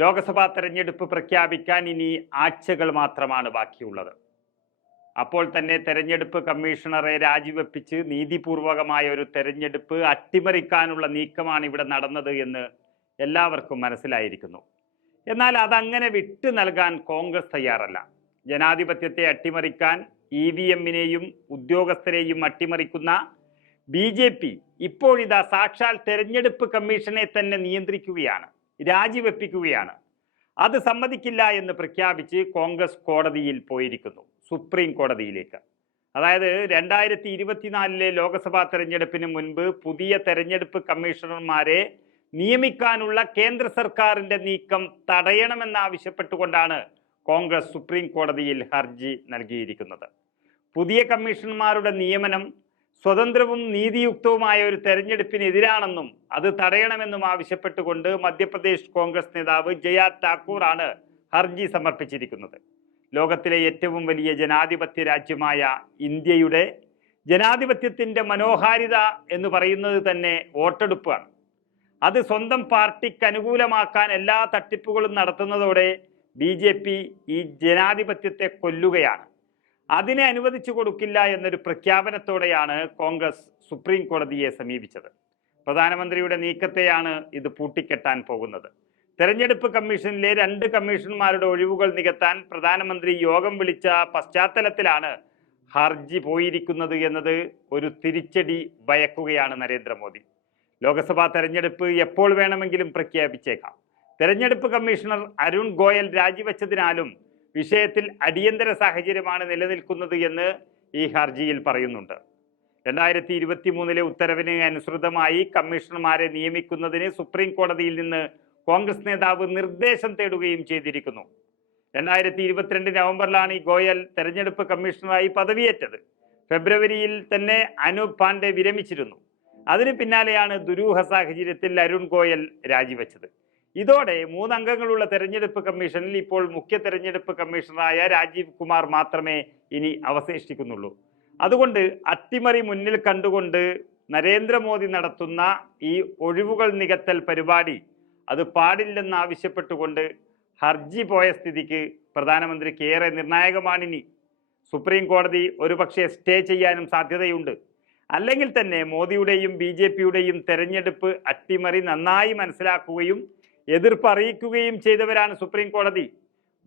ലോക്സഭാ തെരഞ്ഞെടുപ്പ് പ്രഖ്യാപിക്കാൻ ഇനി ആഴ്ചകൾ മാത്രമാണ് ബാക്കിയുള്ളത്. അപ്പോൾ തന്നെ തെരഞ്ഞെടുപ്പ് കമ്മീഷണറെ രാജിവെപ്പിച്ച് നീതിപൂർവകമായ ഒരു തെരഞ്ഞെടുപ്പ് അട്ടിമറിക്കാനുള്ള നീക്കമാണ് ഇവിടെ നടന്നത് എന്ന് എല്ലാവർക്കും മനസ്സിലായിരിക്കുന്നു. എന്നാൽ അതങ്ങനെ വിട്ടു നൽകാൻ കോൺഗ്രസ് തയ്യാറല്ല. ജനാധിപത്യത്തെ അട്ടിമറിക്കാൻ ഇ വി എമ്മിനെയും ഉദ്യോഗസ്ഥരെയും അട്ടിമറിക്കുന്ന ബി ജെ പി ഇപ്പോഴിതാ സാക്ഷാൽ തെരഞ്ഞെടുപ്പ് കമ്മീഷനെ തന്നെ നിയന്ത്രിക്കുകയാണ്. രാജിവെപ്പിക്കുകയാണ്. അത് സമ്മതിക്കില്ല എന്ന് പ്രഖ്യാപിച്ച് കോൺഗ്രസ് കോടതിയിൽ പോയിരിക്കുന്നു സുപ്രീം കോടതിയിലേക്ക്. അതായത് രണ്ടായിരത്തി ഇരുപത്തിനാലിലെ ലോക്സഭാ തെരഞ്ഞെടുപ്പിന് മുൻപ് പുതിയ തെരഞ്ഞെടുപ്പ് കമ്മീഷണർമാരെ നിയമിക്കാനുള്ള കേന്ദ്ര സർക്കാരിന്റെ നീക്കം തടയണമെന്നാവശ്യപ്പെട്ടുകൊണ്ടാണ് കോൺഗ്രസ് സുപ്രീം കോടതിയിൽ ഹർജി നൽകിയിരിക്കുന്നത്. പുതിയ കമ്മീഷണർമാരുടെ നിയമനം സ്വതന്ത്രവും നീതിയുക്തവുമായ ഒരു തെരഞ്ഞെടുപ്പിനെതിരാണെന്നും അത് തടയണമെന്നും ആവശ്യപ്പെട്ടുകൊണ്ട് മധ്യപ്രദേശ് കോൺഗ്രസ് നേതാവ് ജയ ഠാക്കൂർ ആണ് ഹർജി സമർപ്പിച്ചിരിക്കുന്നത്. ലോകത്തിലെ ഏറ്റവും വലിയ ജനാധിപത്യ രാജ്യമായ ഇന്ത്യയുടെ ജനാധിപത്യത്തിന്റെ മനോഹാരിത എന്ന് പറയുന്നത് തന്നെ വോട്ടെടുപ്പാണ്. അത് സ്വന്തം പാർട്ടിക്ക് അനുകൂലമാക്കാൻ എല്ലാ തട്ടിപ്പുകളും നടത്തുന്നതോടെ ബി ഈ ജനാധിപത്യത്തെ കൊല്ലുകയാണ്. അതിനെ അനുവദിച്ചു കൊടുക്കില്ല എന്നൊരു പ്രഖ്യാപനത്തോടെയാണ് കോൺഗ്രസ് സുപ്രീം കോടതിയെ സമീപിച്ചത്. പ്രധാനമന്ത്രിയുടെ നീക്കത്തെയാണ് ഇത് പൂട്ടിക്കെട്ടാൻ പോകുന്നത്. തെരഞ്ഞെടുപ്പ് കമ്മീഷനിലെ രണ്ട് കമ്മീഷണർമാരുടെ ഒഴിവുകൾ നികത്താൻ പ്രധാനമന്ത്രി യോഗം വിളിച്ച പശ്ചാത്തലത്തിലാണ് ഹർജി പോയിരിക്കുന്നത് എന്നത് ഒരു തിരിച്ചടി ഭയക്കുകയാണ് നരേന്ദ്രമോദി. ലോക്സഭാ തെരഞ്ഞെടുപ്പ് എപ്പോൾ വേണമെങ്കിലും പ്രഖ്യാപിച്ചേക്കാം. തെരഞ്ഞെടുപ്പ് കമ്മീഷണർ അരുൺ ഗോയൽ രാജിവെച്ചതിനാലും വിഷയത്തിൽ അടിയന്തര സാഹചര്യമാണ് നിലനിൽക്കുന്നത് എന്ന് ഈ ഹർജിയിൽ പറയുന്നുണ്ട്. രണ്ടായിരത്തി ഇരുപത്തി മൂന്നിലെ ഉത്തരവിന് അനുസൃതമായി കമ്മീഷണർമാരെ നിയമിക്കുന്നതിന് സുപ്രീം കോടതിയിൽ നിന്ന് കോൺഗ്രസ് നേതാവ് നിർദ്ദേശം തേടുകയും ചെയ്തിരിക്കുന്നു. രണ്ടായിരത്തി ഇരുപത്തിരണ്ട് നവംബറിലാണ് ഈ ഗോയൽ തെരഞ്ഞെടുപ്പ് കമ്മീഷണറായി പദവിയേറ്റത്. ഫെബ്രുവരിയിൽ തന്നെ അനൂപ് പാണ്ഡെ വിരമിച്ചിരുന്നു. അതിന് പിന്നാലെയാണ് ദുരൂഹ സാഹചര്യത്തിൽ അരുൺ ഗോയൽ രാജിവെച്ചത്. ഇതോടെ മൂന്നംഗങ്ങളുള്ള തെരഞ്ഞെടുപ്പ് കമ്മീഷനിൽ ഇപ്പോൾ മുഖ്യ തെരഞ്ഞെടുപ്പ് കമ്മീഷണറായ രാജീവ് കുമാർ മാത്രമേ ഇനി അവശേഷിക്കുന്നുള്ളൂ. അതുകൊണ്ട് അട്ടിമറി മുന്നിൽ കണ്ടുകൊണ്ട് നരേന്ദ്രമോദി നടത്തുന്ന ഈ ഒഴിവുകൾ നികത്തൽ പരിപാടി അത് പാടില്ലെന്നാവശ്യപ്പെട്ടുകൊണ്ട് ഹർജി പോയ സ്ഥിതിക്ക് പ്രധാനമന്ത്രിക്ക് ഏറെ നിർണായകമാണിനി സുപ്രീം കോടതി ഒരുപക്ഷെ സ്റ്റേ ചെയ്യാനും സാധ്യതയുണ്ട്. അല്ലെങ്കിൽ തന്നെ മോദിയുടെയും ബി ജെ പിയുടെയും തെരഞ്ഞെടുപ്പ് അട്ടിമറി നന്നായി മനസ്സിലാക്കുകയും എതിർപ്പ് അറിയിക്കുകയും ചെയ്തവരാണ് സുപ്രീം കോടതി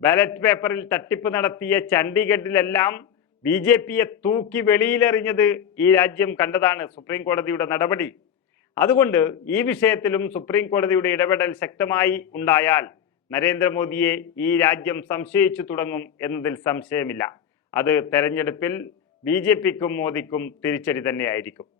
ബാലറ്റ് പേപ്പറിൽ തട്ടിപ്പ് നടത്തിയ ചണ്ഡീഗഡിലെല്ലാം ബി ജെ പിയെ തൂക്കി വെളിയിലെറിഞ്ഞത് ഈ രാജ്യം കണ്ടതാണ് സുപ്രീം കോടതിയുടെ നടപടി. അതുകൊണ്ട് ഈ വിഷയത്തിലും സുപ്രീം കോടതിയുടെ ഇടപെടൽ ശക്തമായി ഉണ്ടായാൽ നരേന്ദ്രമോദിയെ ഈ രാജ്യം സംശയിച്ചു തുടങ്ങും എന്നതിൽ സംശയമില്ല. അത് തെരഞ്ഞെടുപ്പിൽ ബി ജെ പിക്കും മോദിക്കും തിരിച്ചടി തന്നെയായിരിക്കും.